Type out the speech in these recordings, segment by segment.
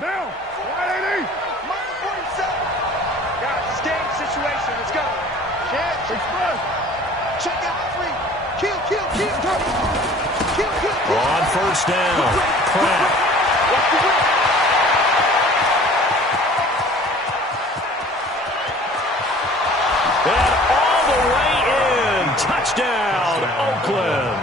Now, 180. Minus 47. Guys, it's game situation. Let's go. Express. Check out three. Kill. On first down. Pratt. And all the way in. Touchdown, Oakland.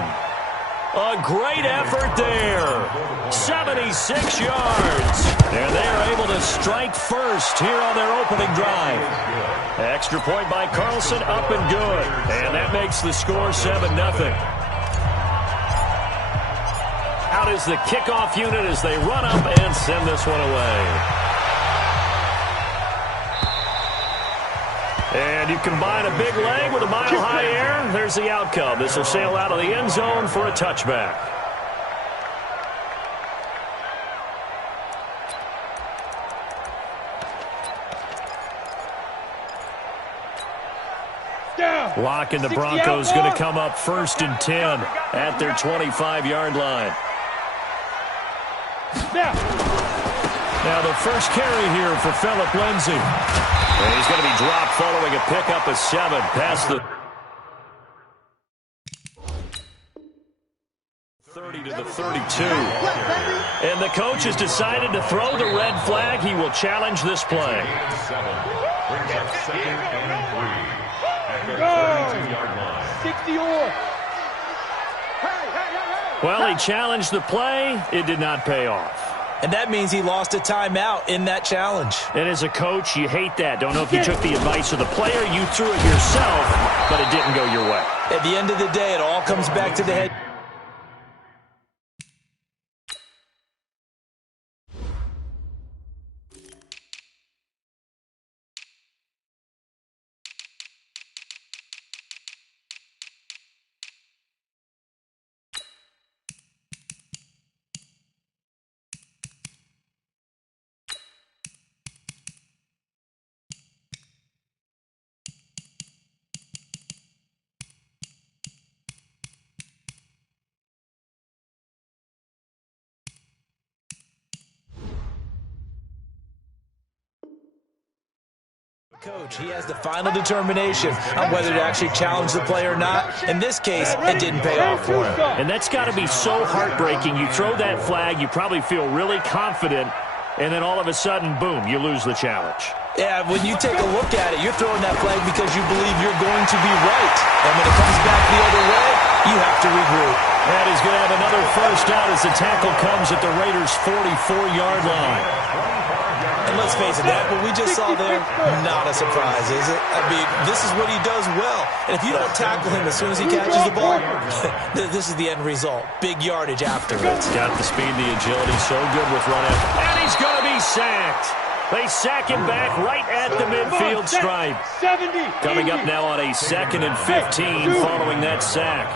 A great effort there. 76 yards. And they are able to strike first here on their opening drive. Extra point by Carlson, up and good. And that makes the score 7-0. Out is the kickoff unit as they run up and send this one away. And you combine a big leg with a mile-high air, there's the outcome. This will sail out of the end zone for a touchback. Lock and the Broncos going to come up 1st and 10 at their 25-yard line. Now the first carry here for Phillip Lindsay. And he's going to be dropped following a pickup of 7 past the 30 to the 32. And the coach has decided to throw the red flag. He will challenge this play. Brings up 2nd and 3. 32-yard line. 60 or. Well, he challenged the play. It did not pay off. And that means he lost a timeout in that challenge. And as a coach, you hate that. Don't know if you took the advice of the player. You threw it yourself, but it didn't go your way. At the end of the day, it all comes back to the head. Coach, he has the final determination on whether to actually challenge the play or not. In this case, it didn't pay off for him. And that's got to be so heartbreaking. You throw that flag, you probably feel really confident, and then all of a sudden, boom, you lose the challenge. Yeah, when you take a look at it, you're throwing that flag because you believe you're going to be right. And when it comes back the other way, you have to regroup. And he's going to have another first down as the tackle comes at the Raiders' 44-yard line. And let's face it, that what we just saw there, not a surprise, is it? I mean, this is what he does well. And if you don't tackle him as soon as he catches the ball, this is the end result. Big yardage afterwards. Got the speed, the agility, so good with run after. And he's going to be sacked. They sack him back right at the midfield stripe. Coming up now on a 2nd and 15 following that sack.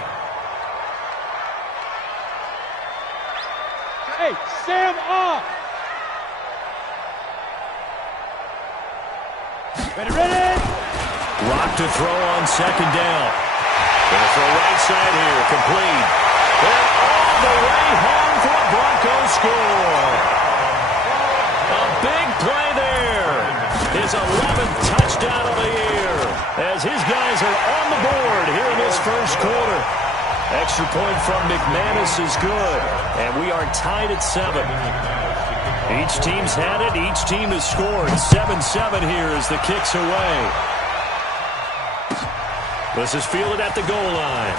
Hey, Sam off. Ready. Rock to throw on 2nd down. Going to throw right side here, complete. And all the way home for a Broncos score. A big play there. His 11th touchdown of the year as his guys are on the board here in this first quarter. Extra point from McManus is good, and we are tied at 7. Each team's had it. Each team has scored. 7-7 here as the kick's away. This is fielded at the goal line.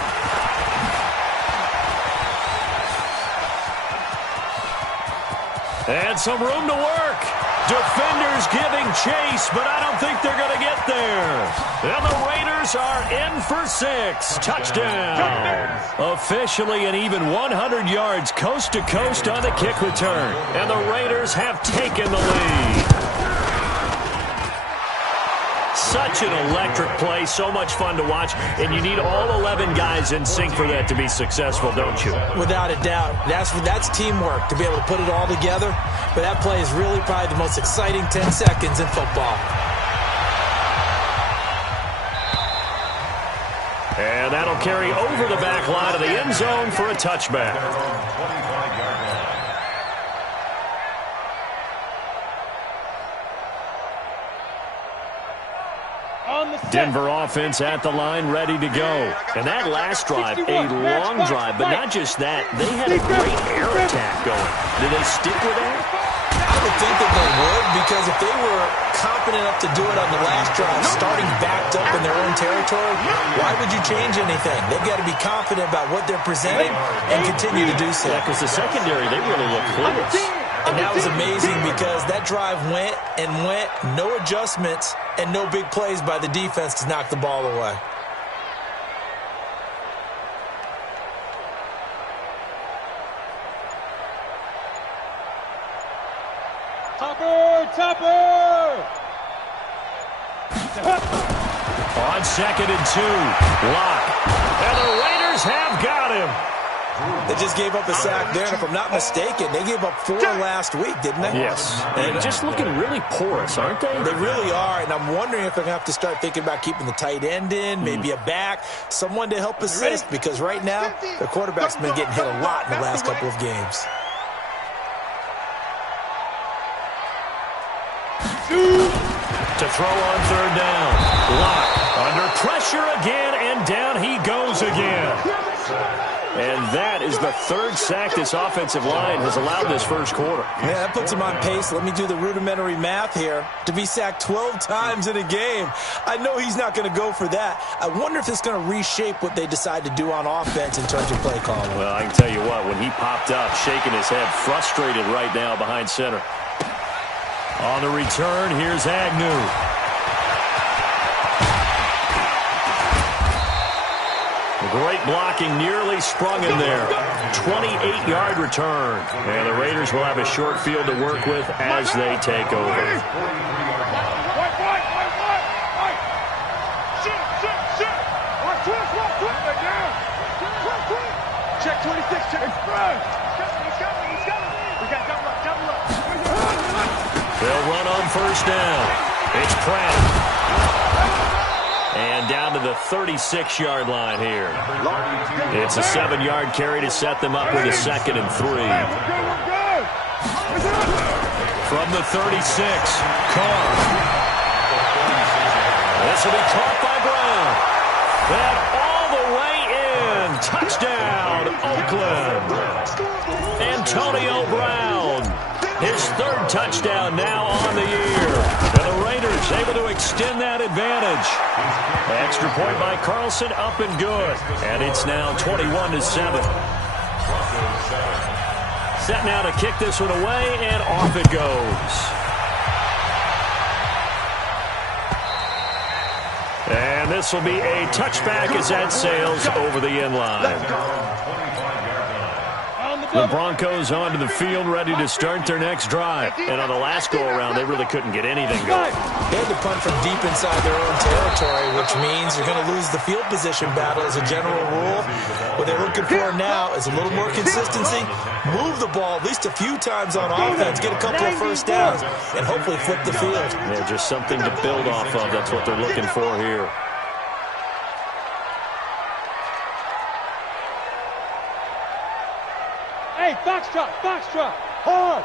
And some room to work. Defenders giving chase, but I don't think they're going to get there. And the Raiders are in for 6. Touchdown. Officially an even 100 yards coast to coast on the kick return. And the Raiders have taken the lead. Such an electric play, so much fun to watch, and you need all 11 guys in sync for that to be successful, don't you? Without a doubt. That's teamwork, to be able to put it all together. But that play is really probably the most exciting 10 seconds in football. And that'll carry over the back line of the end zone for a touchback. Denver offense at the line, ready to go. And that last drive, a long drive, but not just that. They had a great air attack going. Did they stick with that? I would think that they would, because if they were confident enough to do it on the last drive, starting backed up in their own territory, why would you change anything? They've got to be confident about what they're presenting and continue to do so. Yeah, because the secondary, they really look clueless. And that was amazing because that drive went and went, no adjustments, and no big plays by the defense to knock the ball away. Topper! On 2nd and 2, Locke. And the Raiders have got him. They just gave up a sack there, and if I'm not mistaken, they gave up 4 last week, didn't they? Yes. And just looking really porous, aren't they? They really are, and I'm wondering if they're going to have to start thinking about keeping the tight end in, maybe a back, someone to help assist, because right now, their quarterback's been getting hit a lot in the last couple of games. To throw on 3rd down. Locke under pressure again, and down he goes again. And that is the 3rd sack this offensive line has allowed this first quarter. Yeah, that puts him on pace. Let me do the rudimentary math here. To be sacked 12 times in a game, I know he's not going to go for that. I wonder if it's going to reshape what they decide to do on offense in terms of play calling. Well, I can tell you what, when he popped up, shaking his head, frustrated right now behind center. On the return, here's Agnew. Great blocking, nearly sprung him there. 28-yard return. And the Raiders will have a short field to work with as they take over. Check 26, check. He's coming. We got double up. They'll run on 1st down. It's Pratt. And down to the 36-yard line here. It's a 7-yard carry to set them up with a 2nd and 3. From the 36, Carr. This will be caught by Brown. And all the way in. Touchdown, Oakland. Antonio Brown. His 3rd touchdown now on the year. And the Raiders able to extend that advantage. Extra point by Carlson, up and good. And it's now 21-7. Set now to kick this one away, and off it goes. And this will be a touchback as that sails over the end line. The Broncos onto the field, ready to start their next drive. And on the last go-around, they really couldn't get anything going. They had to punt from deep inside their own territory, which means you're going to lose the field position battle as a general rule. What they're looking for now is a little more consistency, move the ball at least a few times on offense, get a couple of 1st downs, and hopefully flip the field. Yeah, just something to build off of. That's what they're looking for here. Hey, foxtrot. Hard.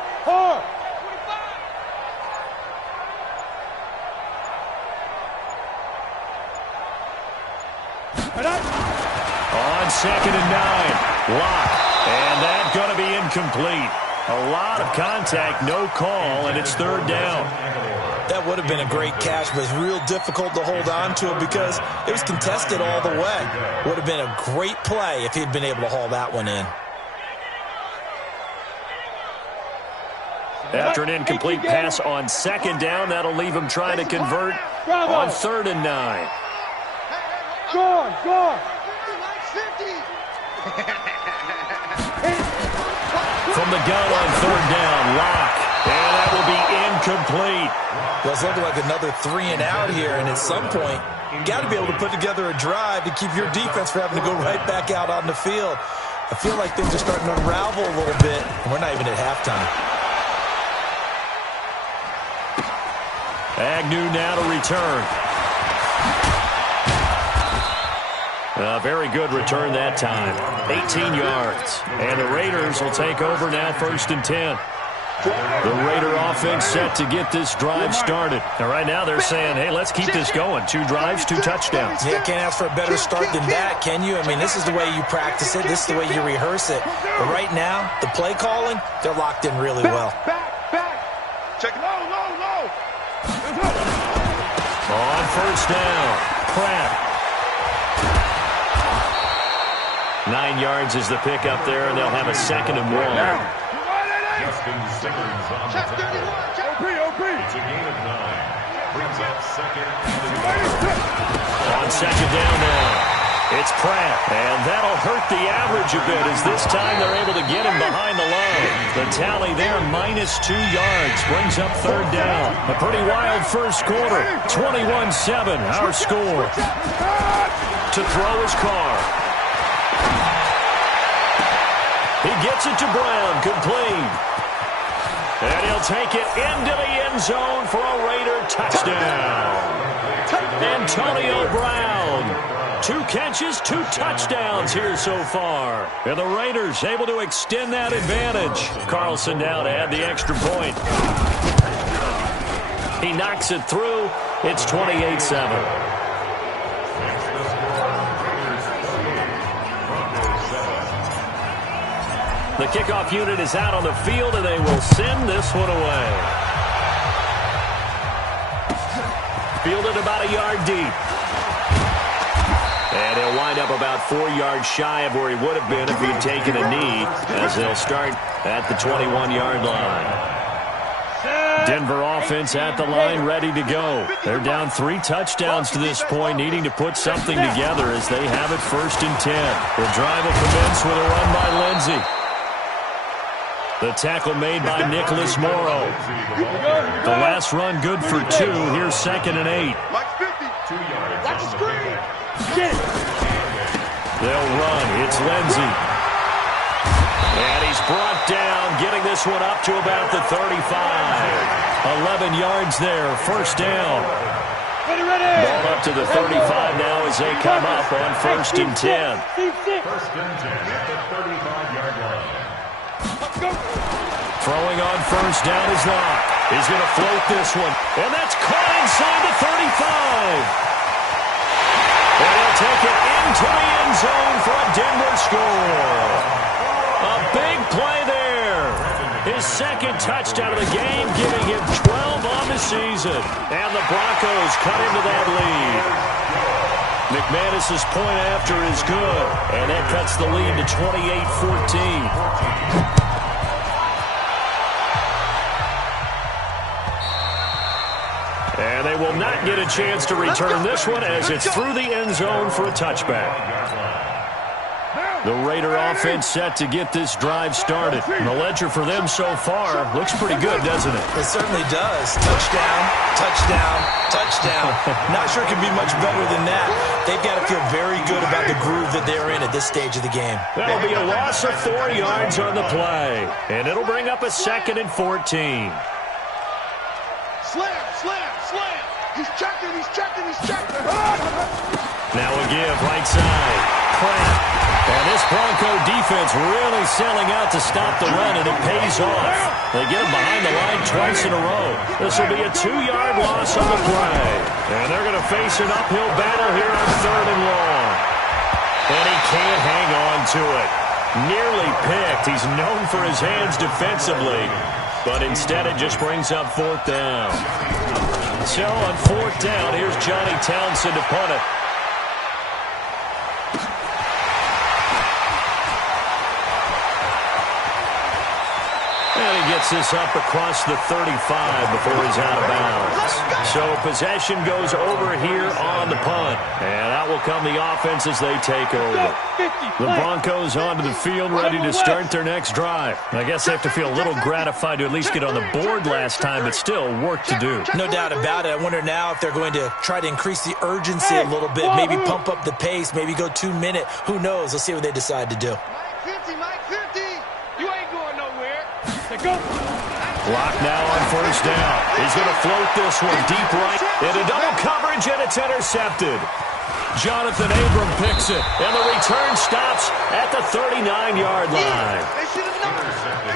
On 2nd and 9, Locke. And that's going to be incomplete. A lot of contact, no call, and it's 3rd down. That would have been a great catch, but it's real difficult to hold on to it because it was contested all the way. Would have been a great play if he'd been able to haul that one in. After an incomplete pass on 2nd down, that'll leave him trying to convert on 3rd and 9. Go. From the gun on 3rd down, Locke. And that will be incomplete. Well, it's looking like another 3 and out here, and at some point, you got to be able to put together a drive to keep your defense from having to go right back out on the field. I feel like things are starting to unravel a little bit, and we're not even at halftime. Agnew now to return. A very good return that time. 18 yards. And the Raiders will take over now 1st and 10. The Raider offense set to get this drive started. And right now they're saying, hey, let's keep this going. 2 drives, 2 touchdowns. Yeah, can't ask for a better start than that, can you? I mean, this is the way you practice it. This is the way you rehearse it. But right now, the play calling, they're locked in really well. Back. Check low. On first down, Pratt. 9 yards is the pickup there, and they'll have a 2nd and 1. On 2nd down now, it's Pratt, and that'll hurt the average a bit as this time they're able to get him behind the line. The tally there, -2 yards, brings up 3rd down. A pretty wild first quarter, 21-7, our score. To throw his car. He gets it to Brown, complete. And he'll take it into the end zone for a Raider touchdown. Antonio Brown. 2 catches, 2 touchdowns here so far. And the Raiders able to extend that advantage. Carlson now to add the extra point. He knocks it through. It's 28-7. The kickoff unit is out on the field, and they will send this one away. Fielded about a yard deep. And he'll wind up about 4 yards shy of where he would have been if he'd taken a knee, as they'll start at the 21-yard line. Denver offense at the line, ready to go. They're down 3 touchdowns to this point, needing to put something together as they have it 1st and 10. The drive will commence with a run by Lindsey. The tackle made by Nicholas Morrow. The last run good for 2. Here's 2nd and 8. They'll run. It's Lindsey. And he's brought down, getting this one up to about the 35. 11 yards there. 1st down. Ball up to the 35 now as they come up on 1st and 10. 1st and 10 at the 35-yard line. Throwing on 1st down is Locke. He's going to float this one. And that's caught inside the 35. And he'll take it into the end zone for a Denver score. A big play there. His 2nd touchdown of the game, giving him 12 on the season. And the Broncos cut into that lead. McManus's point after is good. And that cuts the lead to 28-14. And they will not get a chance to return this one as it's through the end zone for a touchback. The Raider offense set to get this drive started. And the ledger for them so far looks pretty good, doesn't it? It certainly does. Touchdown, touchdown, touchdown. Not sure it could be much better than that. They've got to feel very good about the groove that they're in at this stage of the game. That'll be a loss of 4 yards on the play. And it'll bring up a 2nd and 14. Slam. He's checking. Now a give, right side. Pratt. And this Bronco defense really selling out to stop the run, and it pays off. They get him behind the line twice in a row. This will be a 2-yard loss on the play. And they're going to face an uphill battle here on 3rd and long. And he can't hang on to it. Nearly picked. He's known for his hands defensively. But instead it just brings up 4th down. So on 4th down, here's Johnny Townsend to punt it. And he gets this up across the 35 before he's out of bounds. So possession goes over here on the punt. And out will come the offense as they take over. The Broncos onto the field, ready to start their next drive. I guess they have to feel a little gratified to at least get on the board last time, but still work to do. No doubt about it. I wonder now if they're going to try to increase the urgency a little bit, maybe pump up the pace, maybe go 2-minute. Who knows? Let's see what they decide to do. Mike 50. You ain't going nowhere. Lock now on 1st down. He's going to float this one deep right into double coverage, and it's intercepted. Jonathan Abram picks it, and the return stops at the 39-yard line.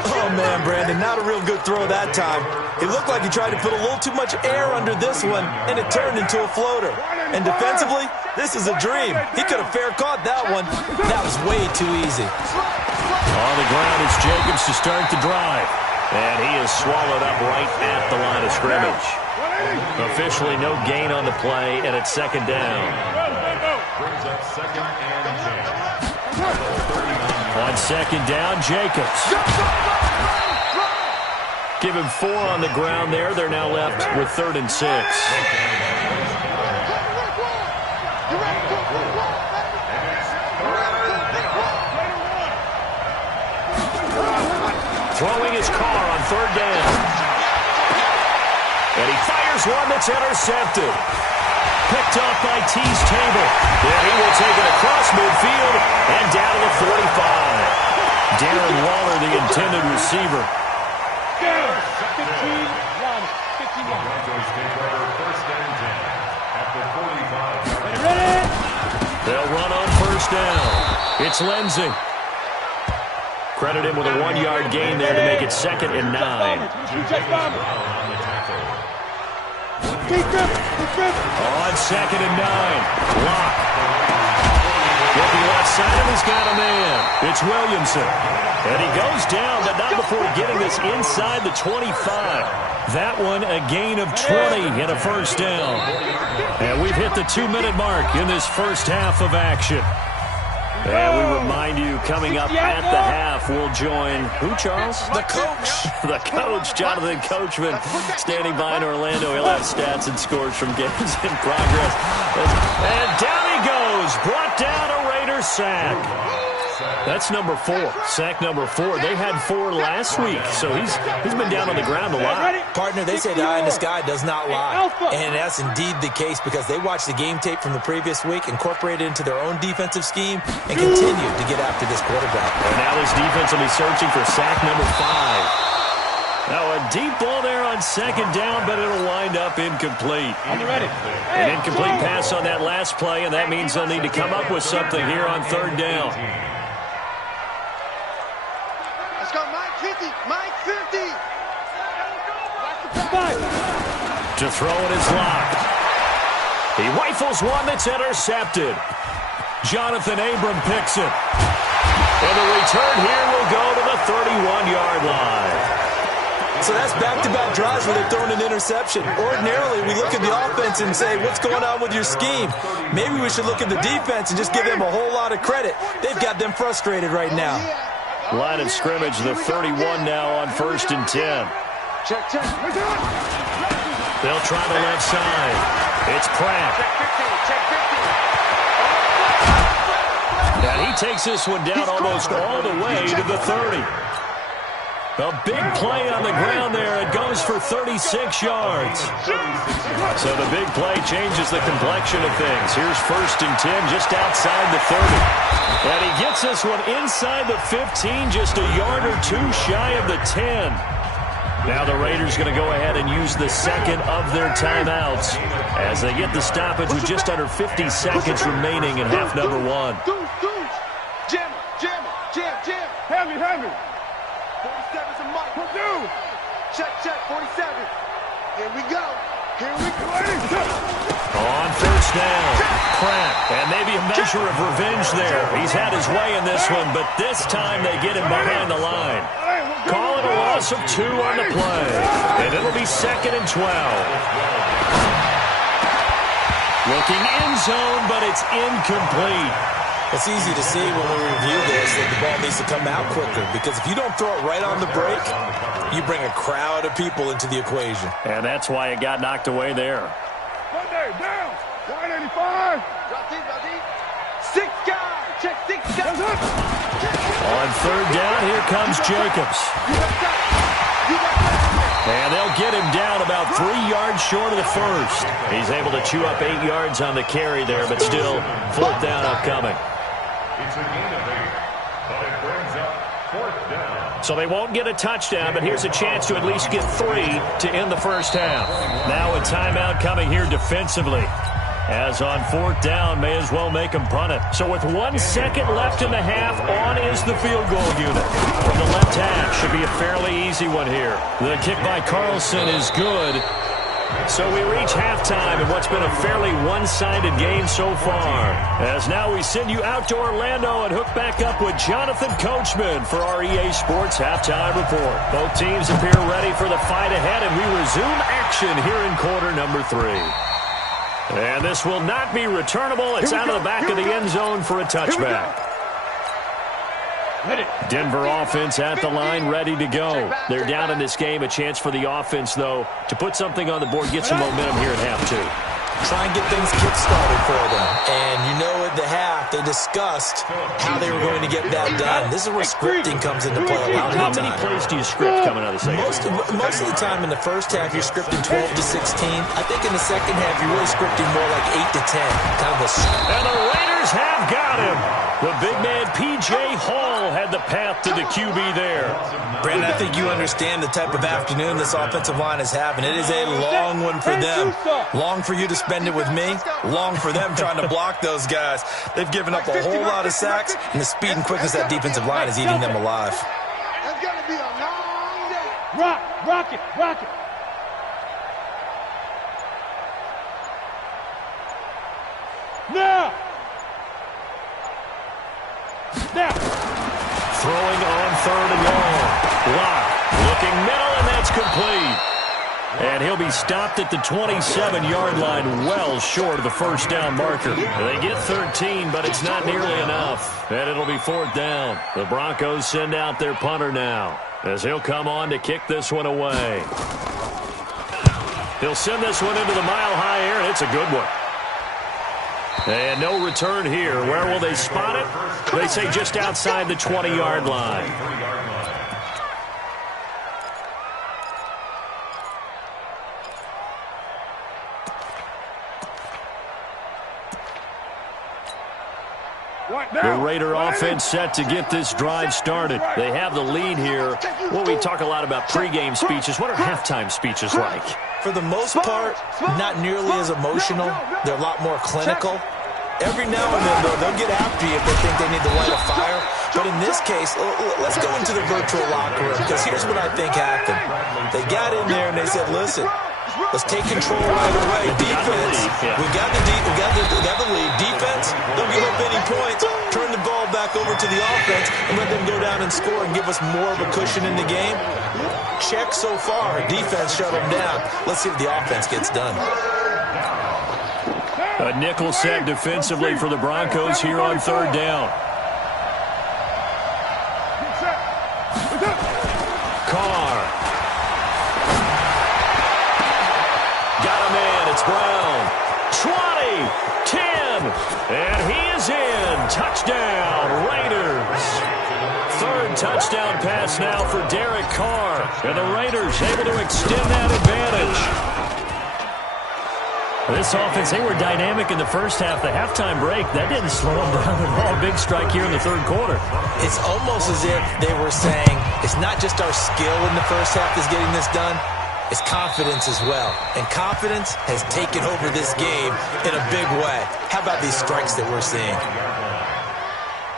Oh, man. man, Brandon. Not a real good throw that time. It looked like he tried to put a little too much air under this one, and it turned into a floater. And defensively, this is a dream. He could have fair caught that one. That was way too easy. On the ground, it's Jacobs to start the drive. And he is swallowed up right at the line of scrimmage. Officially no gain on the play, and it's second down. Brings up second and 10. On second down, Jacobs. Give him 4 on the ground there. They're now left with 3rd and 6. Throwing his car on 3rd down. And he fires one that's intercepted. Picked off by T's Table. And he will take it across midfield and down to the 45. Darren Waller, the intended receiver. 51. Broncos take over 1st and 10 at the 45. Ready? They'll run on 1st down. It's Lindsey. Credit him with a 1-yard gain there to make it 2nd and 9. On 2nd and 9. Lock. Looking left side, and he's got a man. It's Williamson. And he goes down, but not before getting this inside the 25. That one a gain of 20 and a 1st down. And we've hit the 2-minute mark in this first half of action. And we remind you, coming up at the half, we'll join, who, Charles? The coach. The coach, Jonathan Coachman, standing by in Orlando. He'll have stats and scores from games in progress. And down he goes, brought down a Raiders sack. That's number 4, sack number 4. They had 4 last week, so he's been down on the ground a lot. Partner, they say the eye in the sky does not lie. And that's indeed the case because they watched the game tape from the previous week, incorporated it into their own defensive scheme, and continued to get after this quarterback. And now this defense will be searching for sack number 5. Now a deep ball there on 2nd down, but it'll wind up incomplete. An incomplete pass on that last play, and that means they'll need to come up with something here on 3rd down. Let's go, Mike 50. Mike 50. To throw it is locked. He rifles one that's intercepted. Jonathan Abram picks it. And the return here will go to the 31-yard line. So that's back-to-back drives where they've thrown an interception. Ordinarily, we look at the offense and say, what's going on with your scheme? Maybe we should look at the defense and just give them a whole lot of credit. They've got them frustrated right now. Line of scrimmage, the 31 now on 1st and 10. Check. They'll try the left side. It's Pratt. And he takes this one down almost all the way to the 30. A big play on the ground there. It goes for 36 yards. So the big play changes the complexion of things. Here's 1st and 10 just outside the 30. And he gets this one inside the 15, just a yard or 2 shy of the 10. Now the Raiders going to go ahead and use the 2nd of their timeouts as they get the stoppage with just under 50 seconds remaining in half number 1. Jam. Heavy. 47's a mark. Check. 47. Here we go. On 1st down, Pratt, and maybe a measure of revenge there. He's had his way in this one, but this time they get him behind the line. Call it a loss of 2 on the play, and it'll be 2nd and 12. Looking end zone, but it's incomplete. It's easy to see when we review this that the ball needs to come out quicker because if you don't throw it right on the break, you bring a crowd of people into the equation. And that's why it got knocked away there. Monday, down. 185. Drop deep. 6 guys. Check 6 guys. On 3rd down, here comes Jacobs. And they'll get him down about 3 yards short of the 1st. He's able to chew up 8 yards on the carry there, but still 4th down upcoming. It's a gain of 8, but it brings up 4th down. So they won't get a touchdown, but here's a chance to at least get 3 to end the first half. Now a timeout coming here defensively. As on 4th down, may as well make him punt it. So with 1 second left in the half, on is the field goal unit. From the left hash, should be a fairly easy one here. The kick by Carlson is good. So we reach halftime in what's been a fairly one-sided game so far. As now we send you out to Orlando and hook back up with Jonathan Coachman for our EA Sports Halftime Report. Both teams appear ready for the fight ahead, and we resume action here in quarter number 3. And this will not be returnable. It's out of the back of the end zone for a touchback. Denver offense at the line, ready to go. They're down in this game. A chance for the offense, though, to put something on the board, get some momentum here at half 2. Try and get things kick-started for them. And you know at the half, they discussed how they were going to get that done. This is where scripting comes into play a lot of the time. How many plays do you script coming out of the second? Most of the time in the first half, you're scripting 12 to 16. I think in the second half, you're really scripting more like 8 to 10. Kind of a... And the Raiders have got him. The big man, P.J. Hall, had the path to the QB there. Brandon, I think you understand the type of afternoon this offensive line is having. It is a long one for them. Long for you to spend it with me. Long for them trying to block those guys. They've given up a whole lot of sacks, and the speed and quickness of that defensive line is eating them alive. That's going to be a long day. Rock it, rock it. Now. Throwing on 3rd and long. Lock. Looking middle, and that's complete. And he'll be stopped at the 27-yard line, well short of the first down marker. They get 13, but it's not nearly enough. And it'll be 4th down. The Broncos send out their punter now, as he'll come on to kick this one away. He'll send this one into the mile-high air, and it's a good one. And no return here. Where will they spot it? They say just outside the 20-yard line. The Raider offense set to get this drive started. They have the lead here. Well, we talk a lot about pregame speeches. What are halftime speeches like? For the most part, not nearly as emotional. They're a lot more clinical. Every now and then, though, they'll get after you if they think they need to light a fire. But in this case, let's go into the virtual locker room, because here's what I think happened. They got in there and they said, listen, let's take control right away. Defense, we got the lead. Defense, don't give up any points. Turn the ball back over to the offense and let them go down and score and give us more of a cushion in the game. Check so far. Defense shut them down. Let's see what the offense gets done. A nickel set defensively for the Broncos here on 3rd down. Carr. Got a man. It's Brown. 20, 10, and he is in. Touchdown, Raiders. 3rd touchdown pass now for Derek Carr. And the Raiders able to extend that advantage. This offense, they were dynamic in the first half. The halftime break, that didn't slow them down at all. Big strike here in the 3rd quarter. It's almost as if they were saying, it's not just our skill in the first half that's getting this done, it's confidence as well. And confidence has taken over this game in a big way. How about these strikes that we're seeing?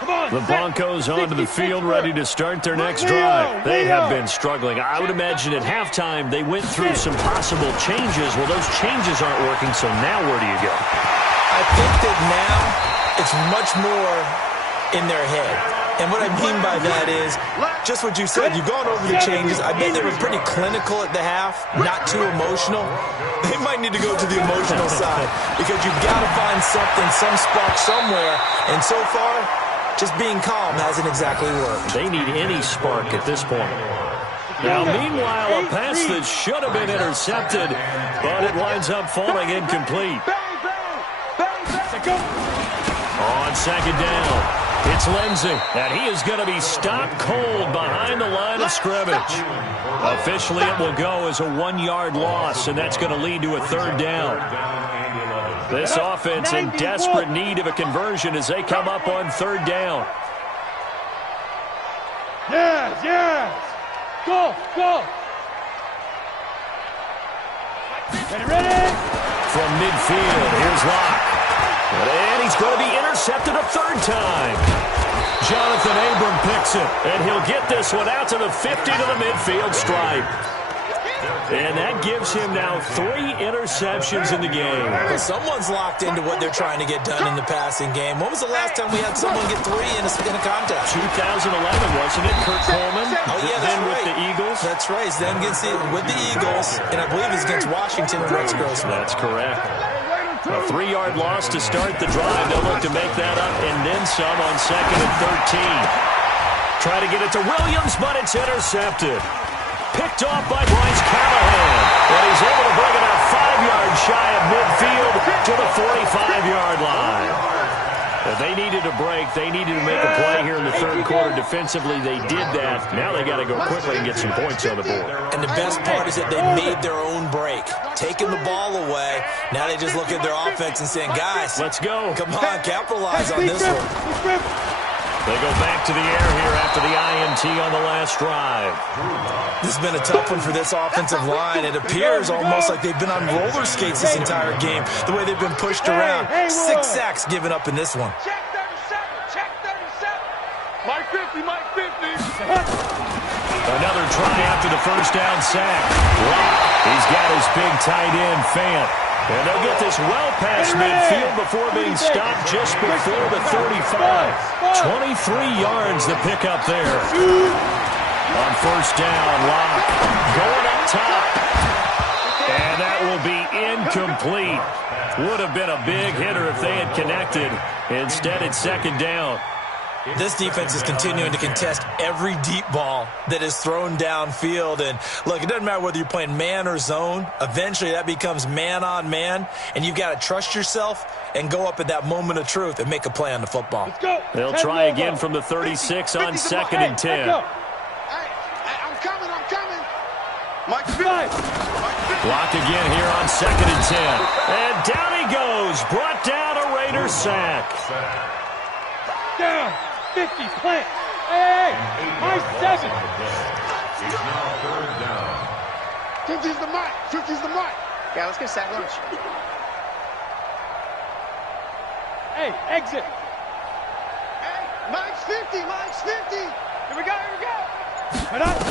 The Broncos onto the field, ready to start their next drive. They have been struggling. I would imagine at halftime they went through some possible changes. Well, those changes aren't working, so now where do you go? I think that now it's much more in their head. And what I mean by that is just what you said. You've gone over the changes. I bet they were pretty clinical at the half, not too emotional. They might need to go to the emotional side because you've got to find something, some spark somewhere. And so far, just being calm hasn't exactly worked. They need any spark at this point. Now, meanwhile, a pass that should have been intercepted, but it winds up falling incomplete. On 2nd down, it's Lindsey, and he is going to be stopped cold behind the line of scrimmage. Officially, it will go as a 1-yard loss, and that's going to lead to a 3rd down. This offense in desperate need of a conversion as they come up on 3rd down. Yes. Go. Ready. from midfield. Here's Locke. And he's going to be intercepted a third time. Jonathan Abram picks it, and he'll get this one out to the 50 to the midfield stripe. And that gives him now 3 interceptions in the game. Well, someone's locked into what they're trying to get done in the passing game. When was the last time we had someone get 3 in a contest? 2011, wasn't it? Kurt Coleman. Oh, yeah, then right. with the Eagles. That's right. Then with the Eagles, and I believe it's against Washington and Rex Grossman. That's correct. A 3-yard loss to start the drive. They'll look to make that up and then some on 2nd and 13. Try to get it to Williams, but it's intercepted. Picked off by Bryce Callahan. And he's able to bring it out 5 yards shy of midfield to the 45-yard line. If they needed a break, they needed to make a play here in the third quarter defensively. They did that. Now they got to go quickly and get some points on the board. And the best part is that they made their own break. Taking the ball away. Now they just look at their offense and saying, guys, let's go. Come on, capitalize on this one. They go back to the air here after the INT on the last drive. This has been a tough one for this offensive line. It appears almost like they've been on roller skates this entire game, the way they've been pushed around. 6 sacks given up in this one. Check 37, check 37. Mike 50, Mike 50. Another try after the first down sack. He's got his big tight end, Fant. And they'll get this well past midfield before being stopped just before the 35. 23 yards the pickup there. On first down, Locke going up top. And that will be incomplete. Would have been a big hitter if they had connected. Instead, it's 2nd down. This defense is continuing to contest every deep ball that is thrown downfield. And, look, it doesn't matter whether you're playing man or zone. Eventually, that becomes man-on-man, and you've got to trust yourself and go up at that moment of truth and make a play on the football. Let's go. They'll try again from the 36 on 2nd and 10. I'm coming. Mike 50. Block again here on 2nd and 10. And down he goes. Brought down a Raider sack. Down. 50, plant. Hey, my 7. It's now 3rd down. 50's the mic. 50's the mic. Yeah, let's get sack lunch. Hey, exit. Hey, Mike's 50, Mike's 50. Here we go. Head up.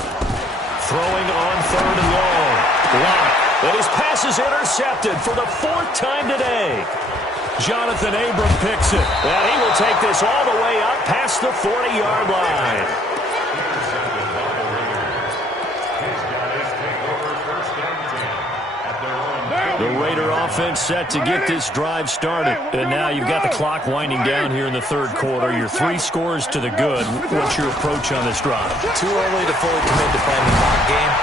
Throwing on 3rd and long. Block. And his pass is intercepted for the 4th time today. Jonathan Abram picks it. And he will take this all the way up past the 40-yard line. Intercepted by the Raiders. His guys take over 1st and 10 at their own. The Raider offense set to get this drive started. And now you've got the clock winding down here in the 3rd quarter. Your 3 scores to the good. What's your approach on this drive? Too early to fully commit to playing the clock game.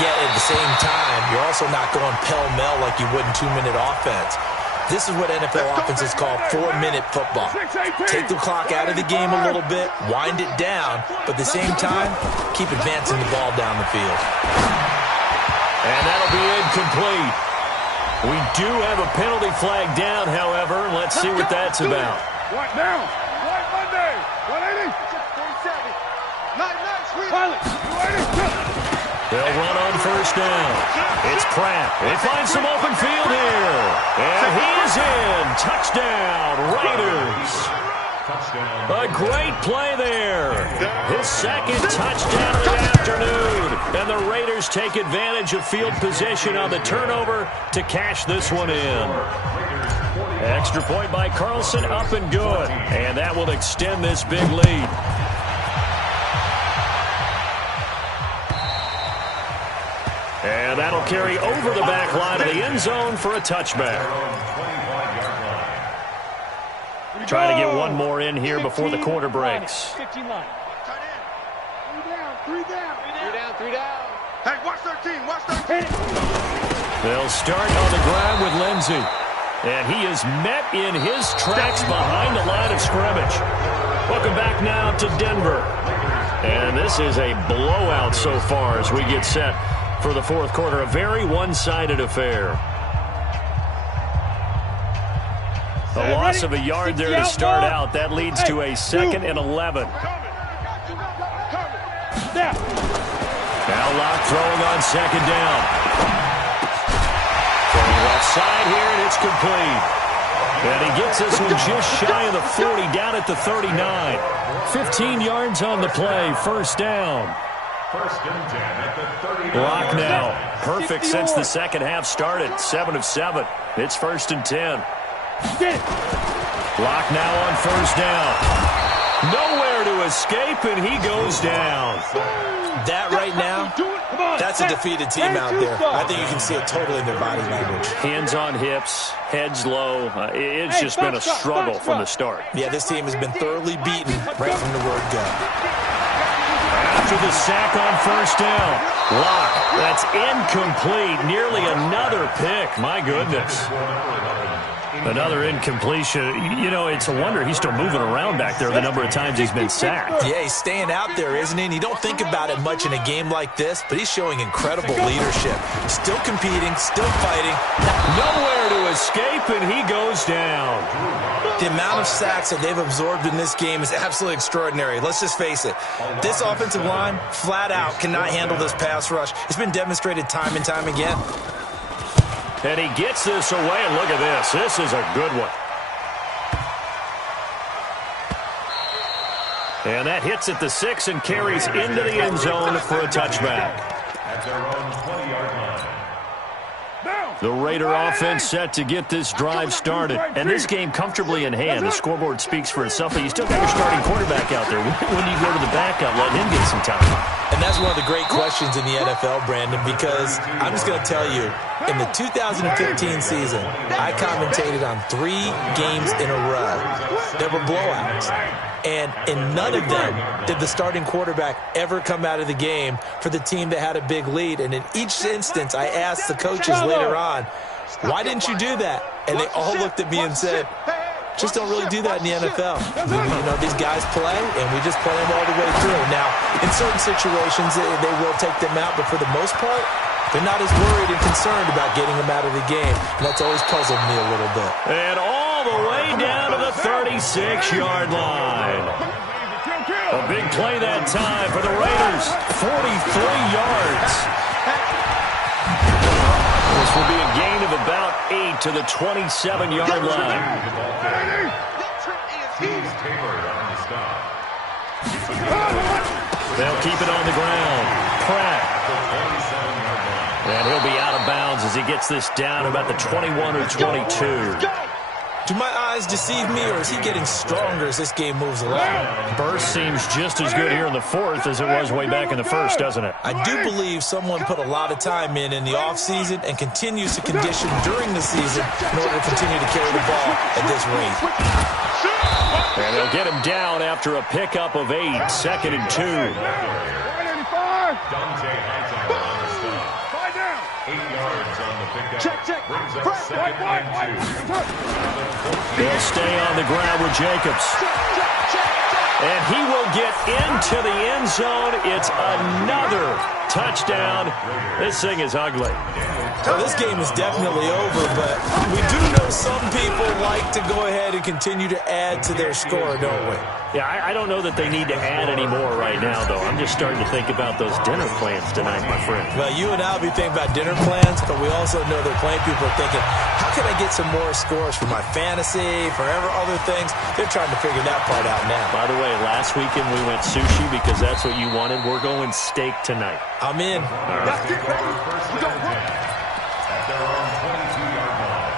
Yet at the same time, you're also not going pell-mell like you would in 2-minute offense. This is what NFL offenses call 4-minute football. Take the clock out of the game a little bit, wind it down, but at the same time, keep advancing the ball down the field. And that'll be incomplete. We do have a penalty flag down, however. Let's see what that's about. White down. White Monday. 180. 47. Night, sweet. Pilot. 280. They'll run on first down. It's Pratt. They find some open field here. And he is in. Touchdown, Raiders. A great play there. His 2nd touchdown of the afternoon. And the Raiders take advantage of field position on the turnover to cash this one in. Extra point by Carlson, up and good. And that will extend this big lead. And that'll carry over the back line of the end zone for a touchback. Trying to get one more in here before the quarter breaks. 15 line. Three down. Hey, watch 13. They'll start on the ground with Lindsey. And he is met in his tracks behind the line of scrimmage. Welcome back now to Denver. And this is a blowout so far as we get set for the 4th quarter. A very one-sided affair. A loss of a yard there to start out. That leads to a 2nd and 11. Now Locke throwing on 2nd down. Throwing Offside here, and it's complete. And he gets this one just shy of the 40, down at the 39. 15 yards on the play, first down. First and 10 at the 39. Block now. Perfect since the second half started. 7 of 7. It's first and 10. Block now on first down. Nowhere to escape, and he goes down. That right now, that's a defeated team out there. I think you can see it totally in their body language. Hands on hips, heads low. It's just been a struggle from the start. Yeah, this team has been thoroughly beaten right from the word go. After the sack on first down. Block. That's incomplete. Nearly another pick. My goodness. Another incompletion. You know, it's a wonder he's still moving around back there the number of times he's been sacked. Yeah, he's staying out there, isn't he? And you don't think about it much in a game like this, but he's showing incredible leadership. Still competing, still fighting. Nowhere to escape, and he goes down. The amount of sacks that they've absorbed in this game is absolutely extraordinary. Let's just face it. This offensive line, flat out, cannot handle this pass rush. It's been demonstrated time and time again. And he gets this away, and look at this. This is a good one. And that hits at the 6 and carries into the end zone for a touchback. At their own 20-yard line. The Raider offense set to get this drive started. And this game comfortably in hand. The scoreboard speaks for itself, but you still got your starting quarterback out there. When do you go to the backup, let him get some time? And that's one of the great questions in the NFL, Brandon, because I'm just going to tell you, in the 2015 season, I commentated on 3 games in a row. There were blowouts. And in none of them did the starting quarterback ever come out of the game for the team that had a big lead. And in each instance, I asked the coaches later on, why didn't you do that? And they all looked at me and said, just don't really do that in the NFL. You know, these guys play, and we just play them all the way through. Now, in certain situations, they will take them out, but for the most part, they're not as worried and concerned about getting them out of the game. And that's always puzzled me a little bit. And all the way down to the 36-yard line. A big play that time for the Raiders. 43 yards. This will be a gain of about 8 to the 27-yard line. They'll keep it on the ground. Pratt. And he'll be out of bounds as he gets this down about the 21 or 22. Do my eyes deceive me, or is he getting stronger as this game moves along? Burst seems just as good here in the fourth as it was way back in the first, doesn't it? I do believe someone put a lot of time in the offseason and continues to condition during the season in order to continue to carry the ball at this rate. And they'll get him down after a pickup of 8, 2nd and 2. He'll stay on the ground with Jacobs. And he will get into the end zone. It's another touchdown. This thing is ugly. Well, this game is definitely over, but we do know some people like to go ahead and continue to add to their score, don't we? Yeah, I don't know that they need to add any more right now, though. I'm just starting to think about those dinner plans tonight, my friend. Well, you and I will be thinking about dinner plans, but we also know that plenty of people are thinking, how can I get some more scores for my fantasy, for other things? They're trying to figure that part out now. By the way, last weekend we went sushi because that's what you wanted. We're going steak tonight. I'm in. That's it, baby. We got one. At their own 22-yard line.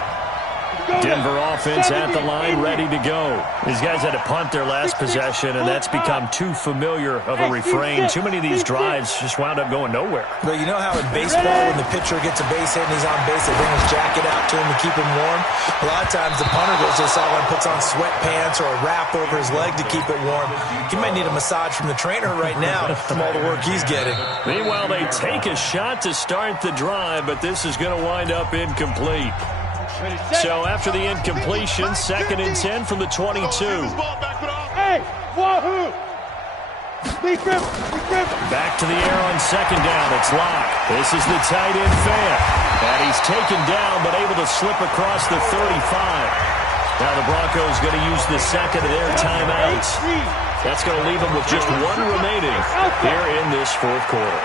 Denver offense at the line, ready to go. These guys had to punt their last possession, and that's become too familiar of a refrain. Too many of these drives just wound up going nowhere. But you know how in baseball, when the pitcher gets a base hit and he's on base, they bring his jacket out to him to keep him warm? A lot of times the punter goes to the sideline, puts on sweatpants or a wrap over his leg to keep it warm. He might need a massage from the trainer right now from all the work he's getting. Meanwhile, they take a shot to start the drive, but this is going to wind up incomplete. So after the incompletion, 2nd and 10 from the 22. Hey, wahoo! Back to the air on 2nd down. It's Locke. This is the tight end fan. And he's taken down, but able to slip across the 35. Now the Broncos going to use the second of their timeouts. That's going to leave them with just one remaining here in this fourth quarter.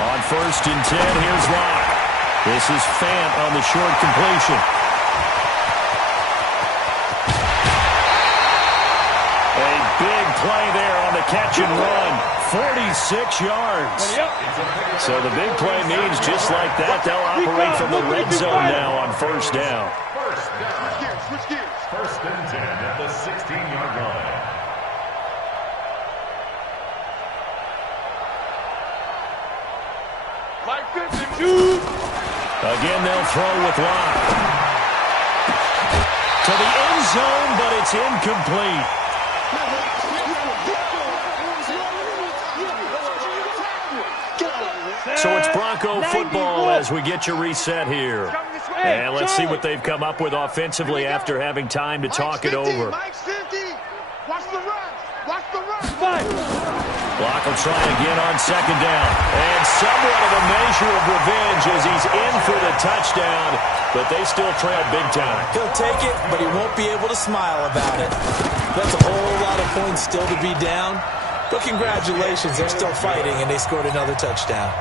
On 1st and 10, here's Locke. This is Fant on the short completion. A big play there on the catch and run. 46 yards. So the big play means just like that, they'll operate from the red zone now on 1st down. Switch gears. 1st and 10 at the 16-yard line. Like 52. Again, they'll throw with Locke. To the end zone, but it's incomplete. So it's Bronco football as we get you reset here. And let's see what they've come up with offensively after having time to talk it over. Mike's 50. Watch the run. Watch the run. Locke will try again on 2nd down. And somewhat of a measure of revenge as he's in for the touchdown, but they still trail big time. He'll take it, but he won't be able to smile about it. That's a whole lot of points still to be down. But congratulations, they're still fighting, and they scored another touchdown.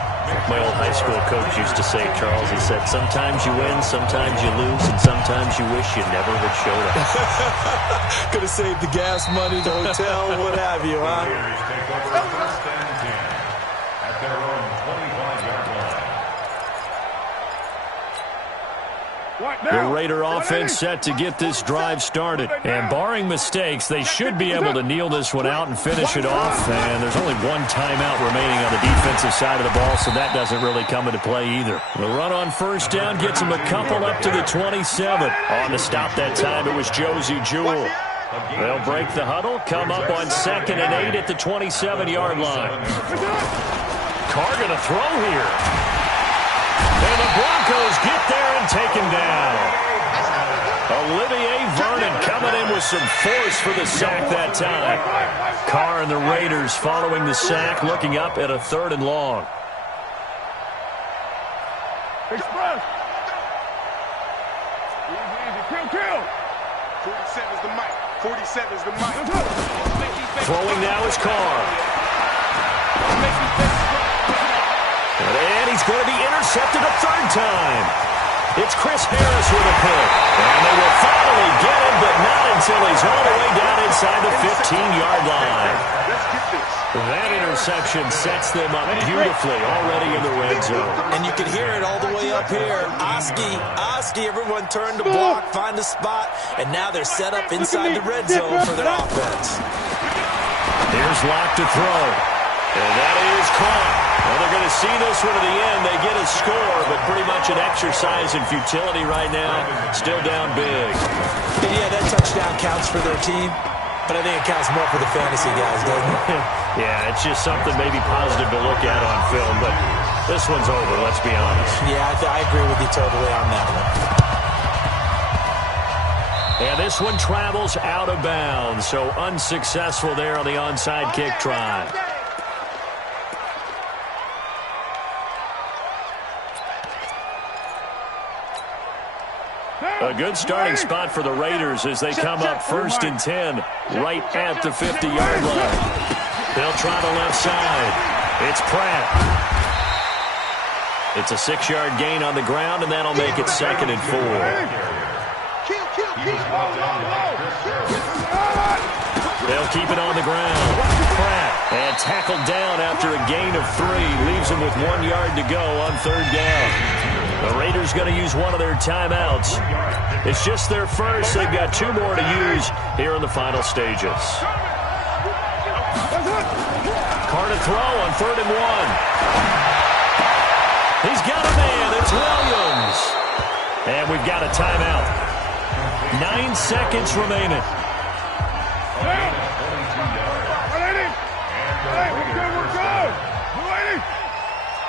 My old high school coach used to say, Charles, he said, sometimes you win, sometimes you lose, and sometimes you wish you never had showed up. Could have saved the gas money, the hotel, what have you, huh? Warriors take over 1st and 10 at their own 25-yard line. The Raider offense set to get this drive started. And barring mistakes, they should be able to kneel this one out and finish it off. And there's only one timeout remaining on the defensive side of the ball, so that doesn't really come into play either. The run on 1st down gets them a couple up to the 27. On the stop that time, it was Josie Jewell. They'll break the huddle, come up on 2nd and 8 at the 27-yard line. Carr going to throw here. And the Broncos get there and take him down. Olivier Vernon coming in with some force for the sack that time. Carr and the Raiders following the sack, looking up at a 3rd and long. Express. Kill. 47's the mic. 47's the mic. Throwing now is Carr. And he's going to be intercepted a 3rd time. It's Chris Harris with a pick. And they will finally get him, but not until he's all the way down inside the 15-yard line. That interception sets them up beautifully already in the red zone. And you can hear it all the way up here. Oski, everyone turned to block, find a spot, and now they're set up inside the red zone for their offense. Here's Locke to throw. And that is caught. Well, they're going to see this one to the end. They get a score, but pretty much an exercise in futility right now. Still down big. And yeah, that touchdown counts for their team, but I think it counts more for the fantasy guys, doesn't it? Yeah, it's just something maybe positive to look at on film, but this one's over, let's be honest. Yeah, I agree with you totally on that one. And this one travels out of bounds, so unsuccessful there on the onside kick try. A good starting spot for the Raiders as they come up 1st and 10 right at the 50-yard line. They'll try the left side. It's Pratt. It's a 6-yard gain on the ground, and that'll make it 2nd and 4. They'll keep it on the ground. Pratt, and tackled down after a gain of 3. Leaves him with 1 yard to go on 3rd down. The Raiders going to use one of their timeouts. It's just their first. They've got 2 more to use here in the final stages. Carr to throw on 3rd and 1. He's got a man. It's Williams. And we've got a timeout. 9 seconds remaining. We're good.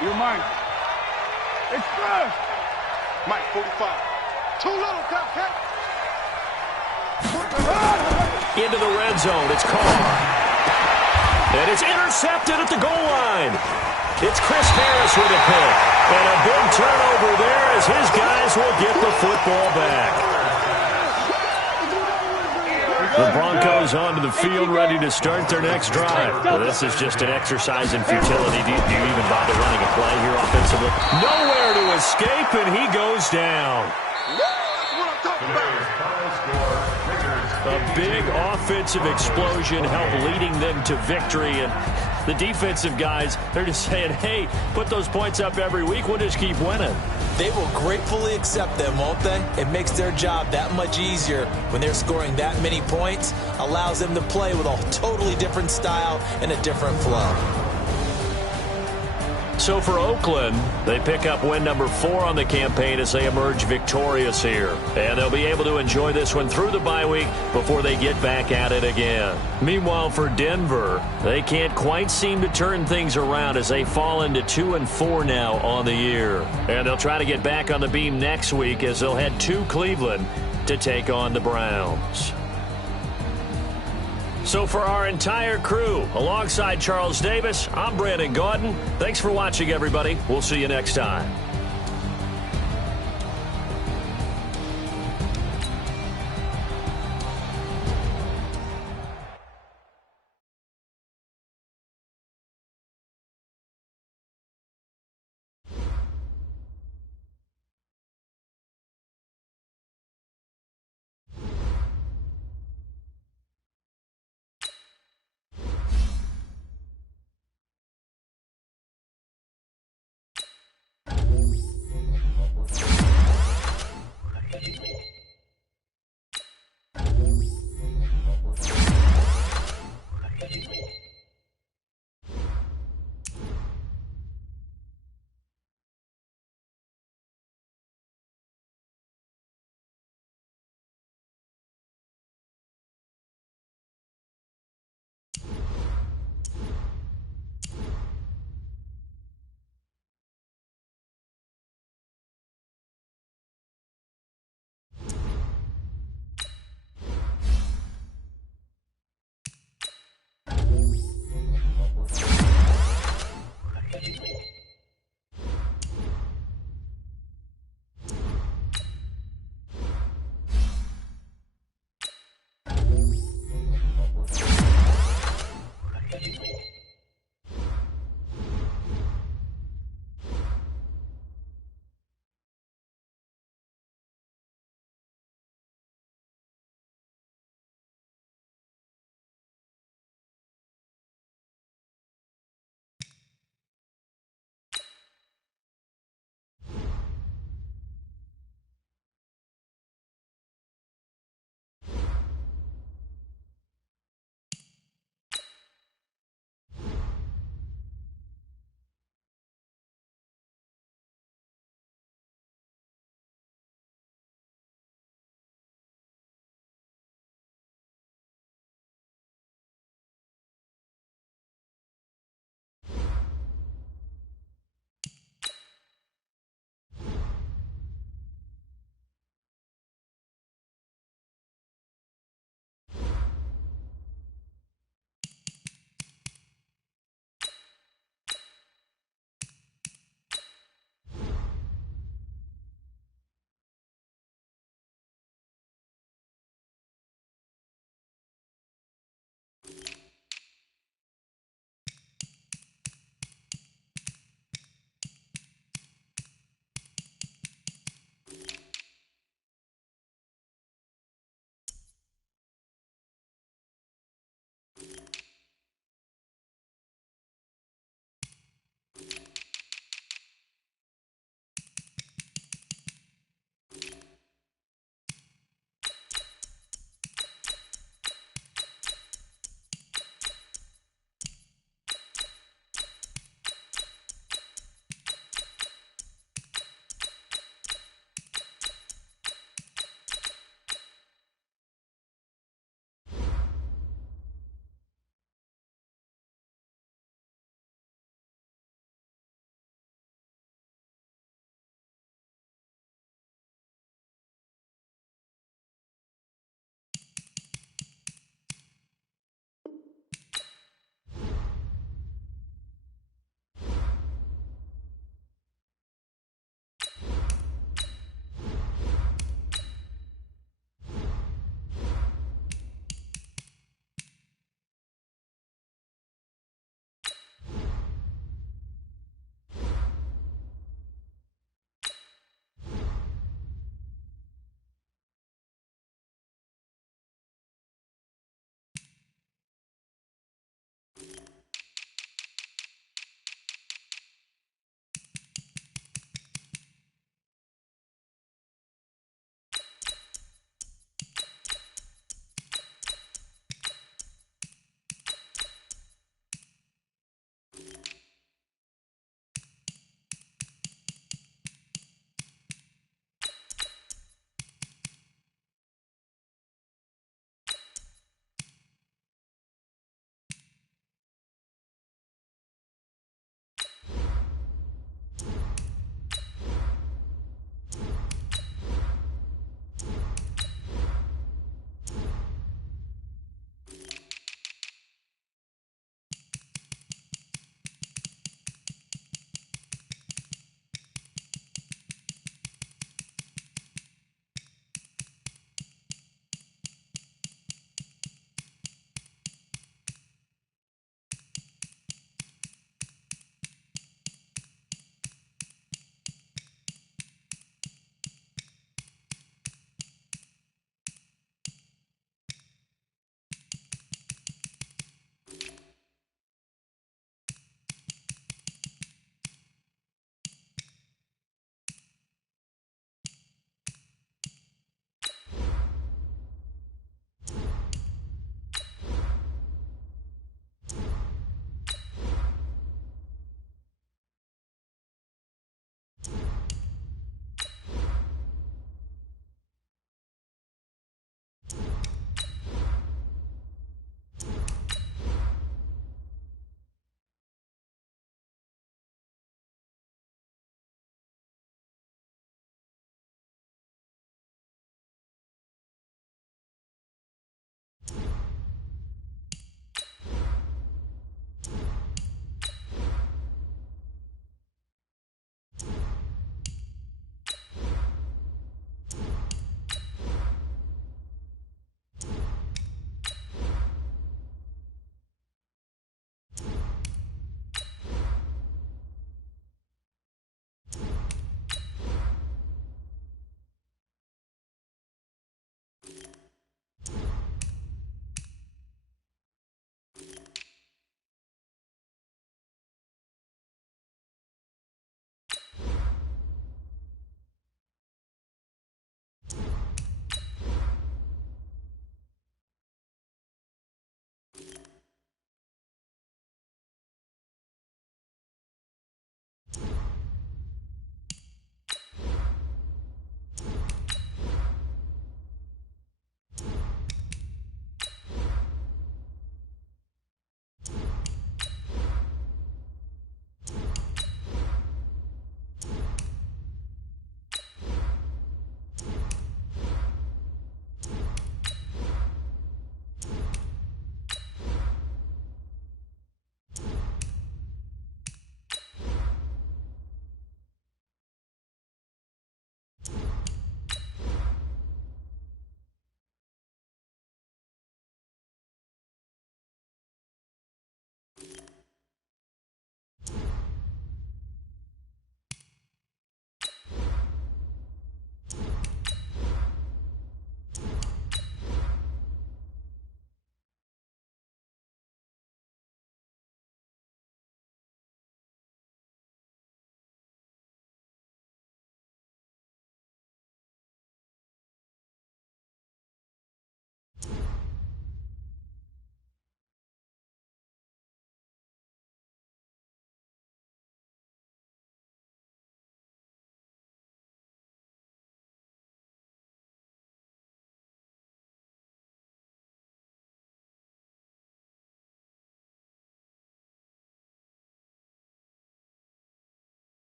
You're mine. Express. Mike, 45. Too little, cut. Into the red zone. It's Carr. And it's intercepted at the goal line. It's Chris Harris with a pick. And a big turnover there as his guys will get the football back. The Broncos onto the field ready to start their next drive. Well, this is just an exercise in futility. Do you even bother running a play here offensively? Nowhere to escape, and he goes down. A big offensive explosion helped leading them to victory, and the defensive guys, they're just saying, hey, put those points up every week, we'll just keep winning. They will gratefully accept them, won't they? It makes their job that much easier when they're scoring that many points, allows them to play with a totally different style and a different flow. So for Oakland, they pick up win number 4 on the campaign as they emerge victorious here. And they'll be able to enjoy this one through the bye week before they get back at it again. Meanwhile, for Denver, they can't quite seem to turn things around as they fall into 2-4 now on the year. And they'll try to get back on the beam next week as they'll head to Cleveland to take on the Browns. So for our entire crew, alongside Charles Davis, I'm Brandon Gaudin. Thanks for watching, everybody. We'll see you next time.